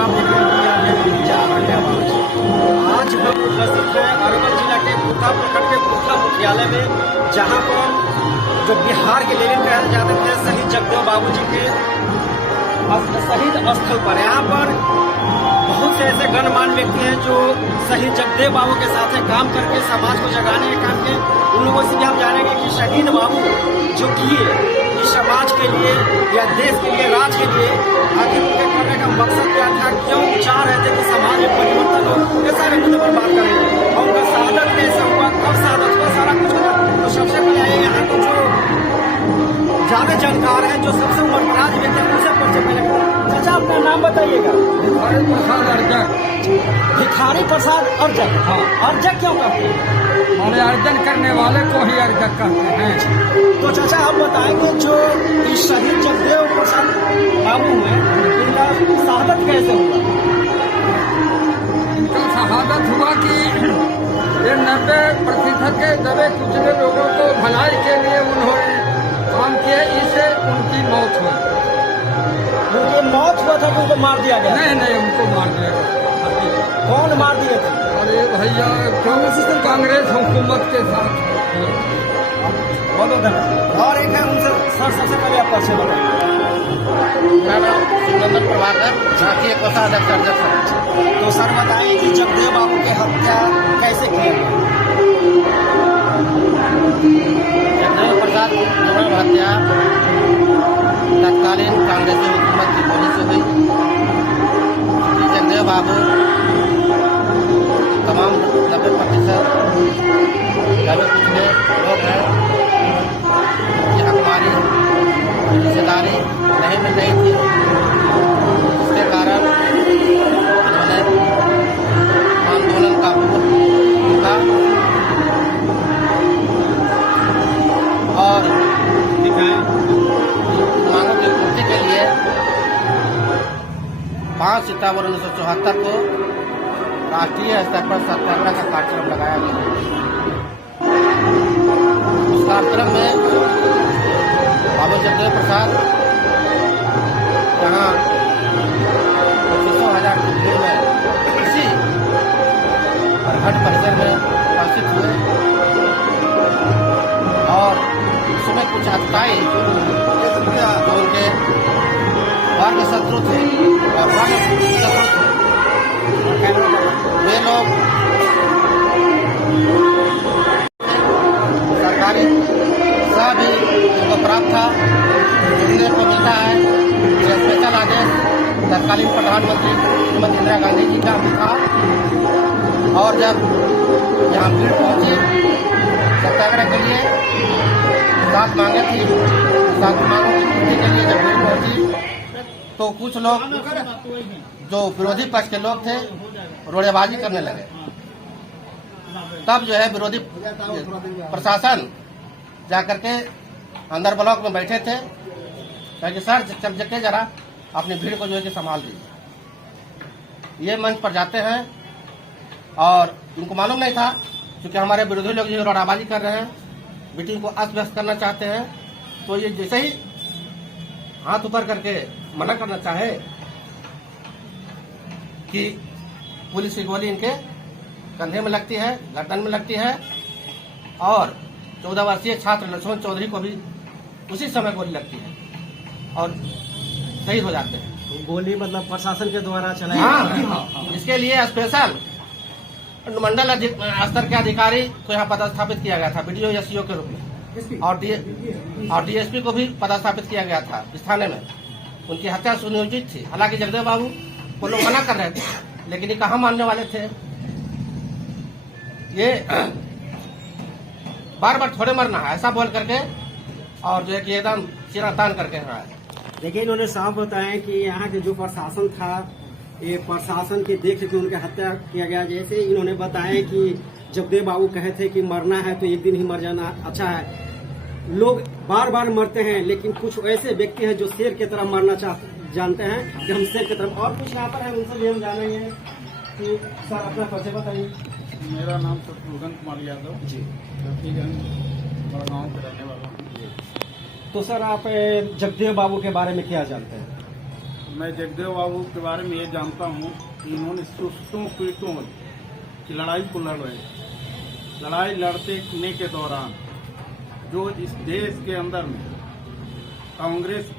आप आज हम उपस्थित हैं अरवल जिला के कुर्था प्रखंड के कुर्था मुख्यालय में, जहां पर जो बिहार के लेनिन कहे जाते थे शहीद जगदेव बाबू जी के शहीद स्थल पर यहाँ पर बहुत से ऐसे गणमान्य व्यक्ति हैं जो शहीद जगदेव बाबू के साथ काम करके समाज को जगाने के काम के। उन लोगों से भी हम जानेंगे कि शहीद बाबू जो किए इस समाज के लिए या देश के लिए, राज्य के लिए, आखिर उनके करने का मकसद क्या था, क्यों चाह रहे थे कि समाज में परिवर्तन हो, ये सारे मुद्दे पर बात करेंगे। और उनका शहादत कैसे हुआ, कब शहादत हुआ, सारा कुछ होगा। तो सबसे पहले आएंगे यहाँ तो जो ज्यादा जानकार है, जो सबसे उम्रदराज व्यक्ति है, उनसे परिचय पहले। चाचा अपना नाम बताइएगा। भिखारी प्रसाद अर्जक। भिखारी प्रसाद अर्जक। हाँ, अर्जक क्यों कहते हैं? हमें अर्जन करने वाले को ही अर्जक कहते हैं। तो चाचा आप बताएंगे जो इस शहीद जगदेव प्रसाद बाबू हैं, इनका शहादत कैसे हुआ? इनका शहादत हुआ कि ये 90% के दबे कुचले लोगों को भलाई के लिए उन्होंने काम किया, इससे उनकी मौत हुई। उनकी मौत हुआ था कि उनको मार दिया गया? नहीं, उनको मार दिया गया। कौन मार दिए थे? अरे भैया, कांग्रेस हुकूमत के साथ। बहुत धन्यवाद। और एक है उनसे सर, सबसे पहले आप परिचय बताइए। मेरा नाम सुरेंद्र प्रभाकर, झांकी कोषाध्यक्ष अर्जक। तो सर बताइए कि जगदेव बाबू की हत्या कैसे की गई? जगदेव प्रसाद की हत्या तत्कालीन कांग्रेस हुकूमत की गोली से हुई। जगदेव बाबू तमाम 90% दबे कुचले लोग हैं कि हमारी हिस्सेदारी नहीं मिल रही थी, जिसके कारण उन्होंने आंदोलन का उठा और मांगों की पूर्ति के लिए 5 सितंबर 1974 को राष्ट्रीय स्तर पर सत्याग्रह का कार्यक्रम लगाया गया। उस कार्यक्रम में बाबू जगदेव प्रसाद यहाँ 200,000 की भीड़ में इसी प्रखंड परिसर में उपस्थित हुए और उसमें कुछ हत्याएं जो उनके वर्ग शत्रु थे और वर्ग शत्रु थे, वे लोग सरकारी भी उनको प्राप्त था। सुनने को मिलता है कि स्पेशल आदेश तत्कालीन प्रधानमंत्री श्रीमती इंदिरा गांधी जी का भी था। और जब यहाँ भीड़ पहुंची सत्याग्रह के लिए, 7 मांगे थी, 7 मांगों की पूर्ति के लिए जब भीड़ पहुंची तो कुछ लोग जो विरोधी पक्ष के लोग थे रोड़ेबाजी करने लगे। तब जो है विरोधी प्रशासन जाकर के अंदर ब्लॉक में बैठे थे, कहे सर चल जके जरा अपनी भीड़ को जो है कि संभाल दीजिए। ये मंच पर जाते हैं और इनको मालूम नहीं था, क्योंकि हमारे विरोधी लोग जो रोड़ाबाजी कर रहे हैं, मीटिंग को अस्त व्यस्त करना चाहते हैं। तो ये जैसे ही हाथ ऊपर करके मना करना चाहे कि पुलिस की गोली इनके कंधे में लगती है, गर्दन में लगती है और 14 वर्षीय छात्र लक्ष्मण चौधरी को भी उसी समय गोली लगती है और शहीद हो जाते हैं। गोली मतलब प्रशासन के द्वारा चलाई? हाँ, इसके लिए स्पेशल मंडल स्तर के अधिकारी को यहाँ पदस्थापित किया गया था, BDO या CO के रूप में, और DSP को भी पदस्थापित किया गया था इस थाने में। उनकी हत्या सुनियोजित थी। हालांकि जगदेव बाबू को लोग मना कर रहे थे, लेकिन ये कहाँ मानने वाले थे। ये बार बार थोड़े मरना है ऐसा बोल करके और जो है कि एकदम सिरा तान करके रहा है। देखिए, इन्होंने साफ बताया कि यहाँ के जो प्रशासन था, ये प्रशासन के देख के उनकी हत्या किया गया। जैसे इन्होंने बताया कि जगदेव बाबू कहे थे कि मरना है तो एक दिन ही मर जाना अच्छा है। लोग बार बार मरते हैं, लेकिन कुछ ऐसे व्यक्ति हैं जो शेर की तरह मरना जानते हैं कि हम शेर की तरफ। और कुछ यहाँ पर है, उनसे भी हम जानेंगे कि सर अपना परिचय बताइए। मेरा नाम शत्रुघ्न कुमार यादव जी, बड़गांव के रहने वाला हूँ। तो सर आप जगदेव बाबू के बारे में क्या जानते हैं? मैं जगदेव बाबू के बारे में ये जानता हूँ कि इन्होंने सुस्तों पीड़ितों की लड़ाई को लड़ रहे हैं। लड़ाई लड़ने के दौरान जो इस देश के अंदर में कांग्रेस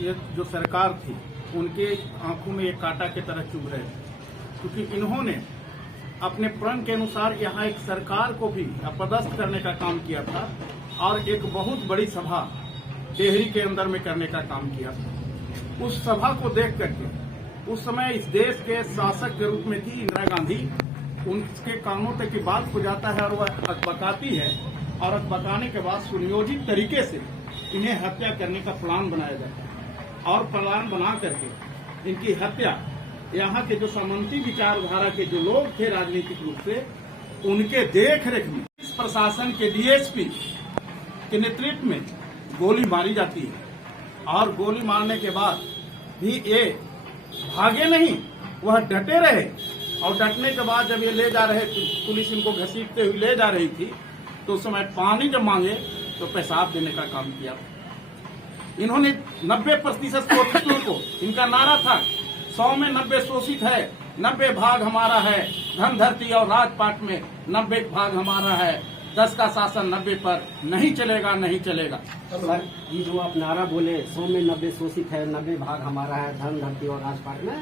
ये जो सरकार थी उनके आंखों में एक कांटा की तरह चुभ रहे थे, क्योंकि इन्होंने अपने प्रण के अनुसार यहाँ एक सरकार को भी अपदस्थ करने का काम किया था और एक बहुत बड़ी सभा टेहरी के अंदर में करने का काम किया था। उस सभा को देख करके उस समय इस देश के शासक के रूप में थी इंदिरा गांधी, उनके कानों तक की बात हो जाता है और वह अकबकाती है और अकबकाने के बाद सुनियोजित तरीके से इन्हें हत्या करने का प्लान बनाया जाता है और प्लान बना करके इनकी हत्या यहाँ के जो सामंती विचारधारा के जो लोग थे राजनीतिक रूप से उनके देख रेख में इस प्रशासन के डीएसपी के नेतृत्व में गोली मारी जाती है और गोली मारने के बाद भी ये भागे नहीं, वह डटे रहे और डटने के बाद जब ये ले जा रहे पुलिस इनको घसीटते हुए ले जा रही थी तो उस समय पानी जब मांगे तो पेशाब देने का काम किया। इन्होंने 90% शोषितों को, इनका नारा था 100 में 90 शोषित है, 90 भाग हमारा है, धन धरती और राजपाट में 90 भाग हमारा है, 10 का शासन 90 पर नहीं चलेगा, नहीं चलेगा। सर ये जो आप नारा बोले 100 में 90 शोषित है, 90 भाग हमारा है, धन धरती और राजपाट में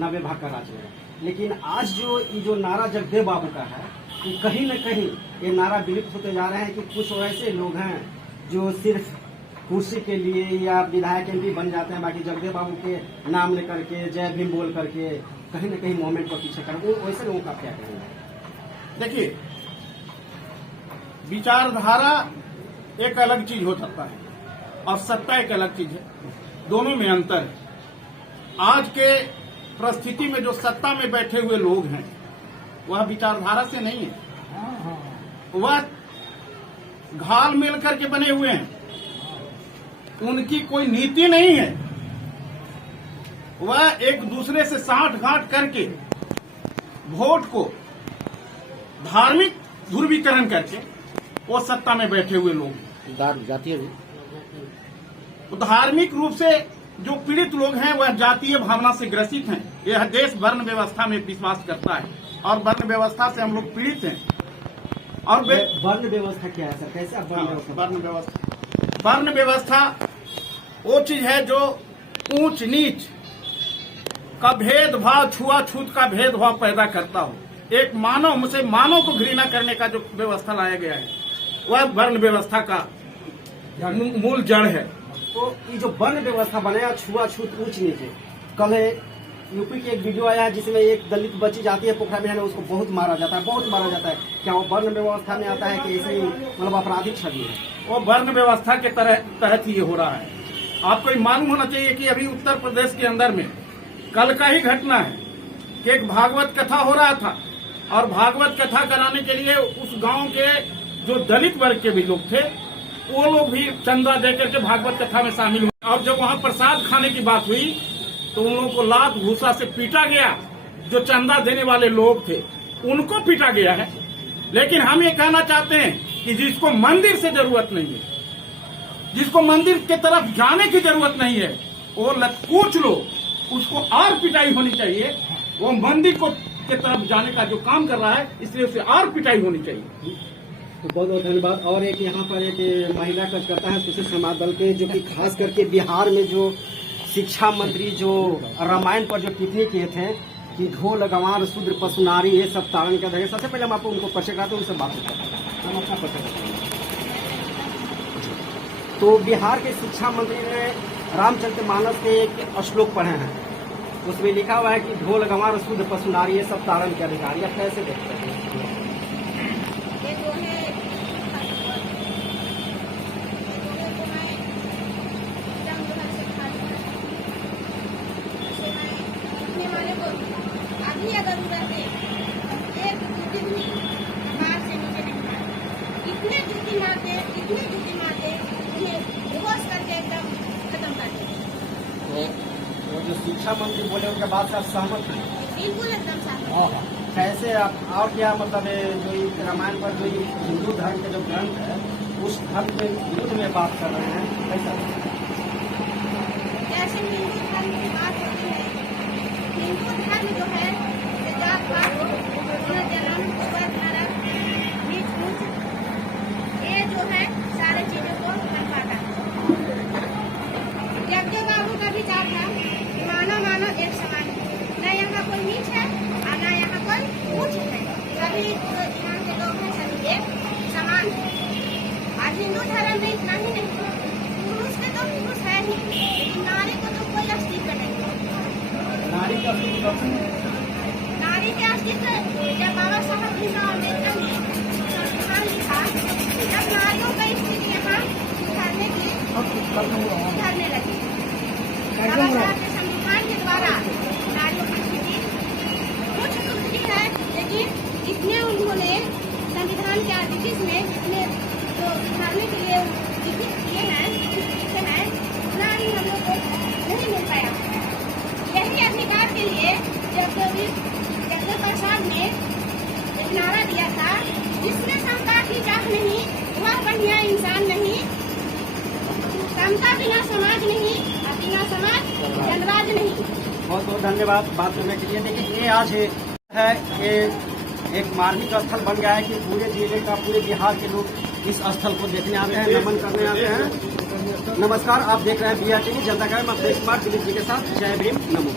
90 भाग का राज है, लेकिन आज जो ये जो नारा जगदेव बाबू का है कि कहीं न कहीं ये नारा विलुप्त होते जा रहे हैं कि कुछ ऐसे लोग हैं जो सिर्फ कुर्सी के लिए या विधायक एमपी बन जाते हैं, बाकी जगदेव बाबू के नाम लेकर के जय भीम बोल करके कहीं न कहीं मूवमेंट को पीछे कर, वो वैसे लोगों का क्या कहेंगे? देखिए, विचारधारा एक अलग चीज हो सकता है और सत्ता एक अलग चीज है, दोनों में अंतर है। आज के परिस्थिति में जो सत्ता में बैठे हुए लोग हैं वह विचारधारा से नहीं है, वह घाल मिल करके बने हुए हैं, उनकी कोई नीति नहीं है, वह एक दूसरे से साठ गांठ करके वोट को धार्मिक ध्रुवीकरण करके वो सत्ता में बैठे हुए लोग जातीय तो धार्मिक रूप से जो पीड़ित लोग हैं वह जातीय भावना से ग्रसित हैं। यह देश वर्ण व्यवस्था में विश्वास करता है और वर्ण व्यवस्था से हम लोग पीड़ित हैं। और वर्ण व्यवस्था क्या है सर, कैसे आप वर्ण व्यवस्था वो चीज है जो ऊंच नीच का भेदभाव, छुआछूत का भेदभाव पैदा करता हो। एक मानव से मानव को घृणा करने का जो व्यवस्था लाया गया है वह वर्ण व्यवस्था का मूल जड़ है। तो ये जो वर्ण व्यवस्था बनाया छुआछूत ऊंच नीचे, कल यूपी की एक वीडियो आया है जिसमें एक दलित बच्ची जाती है पोखरा में, उसको बहुत मारा जाता है, बहुत मारा जाता है, क्या वो वर्ण व्यवस्था में आता है कि ऐसे ही मतलब आपराधिक छवि है? वो वर्ण व्यवस्था के तहत ये हो रहा है। आपको ये मालूम होना चाहिए कि अभी उत्तर प्रदेश के अंदर में कल का ही घटना है कि एक भागवत कथा हो रहा था और भागवत कथा कराने के लिए उस गांव के जो दलित वर्ग के भी लोग थे वो लोग भी चंदा देकर के भागवत कथा में शामिल हुए और जब वहां प्रसाद खाने की बात हुई तो उन लोगों को लात घूसा से पीटा गया। जो चंदा देने वाले लोग थे उनको पीटा गया है। लेकिन हम ये कहना चाहते हैं कि जिसको मंदिर से जरूरत नहीं है, जिसको मंदिर के तरफ जाने की जरूरत नहीं है, वो लतकूच लो, उसको और पिटाई होनी चाहिए। वो मंदिर को के तरफ जाने का जो काम कर रहा है इसलिए उसे और पिटाई होनी चाहिए। तो बहुत बहुत धन्यवाद। और एक यहाँ पर एक महिला कार्यकर्ता है सुशील समाज दल के, जो कि खास करके बिहार में जो शिक्षा मंत्री जो रामायण पर जो टिप्पणी किए थे कि ढोल गंवार शूद्र पशु नारी ये सब तारण कर रहे, सबसे पहले हम आपको उनको परिचय कराते हैं, उनसे बात करते हैं। हम अपना परिचय करते हैं। तो बिहार के शिक्षा मंत्री ने रामचरितमानस के एक श्लोक पढ़े हैं, उसमें लिखा हुआ है कि ढोल गंवार शूद्र पशु नारी ये सब तारण के अधिकारी। आप कैसे देखते हैं? अगर उड़ाते एक जूती भी बाहर से नीचे नहीं मारते, इतने जूती मारते उन्हें बेहोश करके एकदम खत्म कर देते। वो जो शिक्षा मंत्री बोले उनके बात से आप सहमत हैं? बिल्कुल एकदम सहमत। कैसे आप और क्या मतलब जो रामायण पर जो हिंदू धर्म के जो ग्रंथ है उस धर्म के विरुद्ध में बात कर रहे हैं, कैसा? जैसे हिंदू धर्म की बात होती है, हिंदू धर्म जो है जात पात, पुनर्जन्म, स्वर्ग नरक, नीच ऊंच, ये जो है सारे चीजों को मनवाता है। जगदेव बाबू का विचार था कि मानव मानव एक समान है, न यहाँ कोई नीच है और न यहाँ कोई ऊंच है, सभी यहाँ के लोग हैं सभी एक समान है। आज हिंदू धर्म में इतना ही नहीं, पुरुष के तो पुरुष है ही, लेकिन नारी को तो कोई अस्तित्व नहीं। नारी का नारी के अस्तित्व जब बाबा साहब भीमराव अम्बेडकर ने संविधान लिखा, तब नारियों का स्थिति यहाँ सुधरने लगी। बाबा साहब के संविधान के द्वारा नारियों की स्थिति कुछ सुधरी है, लेकिन इतने उन्होंने संविधान के आर्टिकल्स में जितने जो सुधारने के लिए लिखित किए हैं, उतना ही हम लोग को नहीं मिल पाया। यही अधिकार के लिए जगदेव प्रसाद ने एक नारा दिया था, जिसमें समता की चाह नहीं वह बढ़िया इंसान नहीं, समता बिना समाज नहीं और बिना समाज जनराज नहीं। बहुत बहुत धन्यवाद बात करने के लिए। लेकिन ये आज है कि एक मार्मिक स्थल बन गया है कि पूरे जिले का, पूरे बिहार के लोग इस स्थल को देखने आते हैं, नमन करने आते हैं। नमस्कार, आप देख रहे हैं BR टीवी जनता का मैं अक्षय कुमार दिलीप जी के साथ। जय भीम, नमो।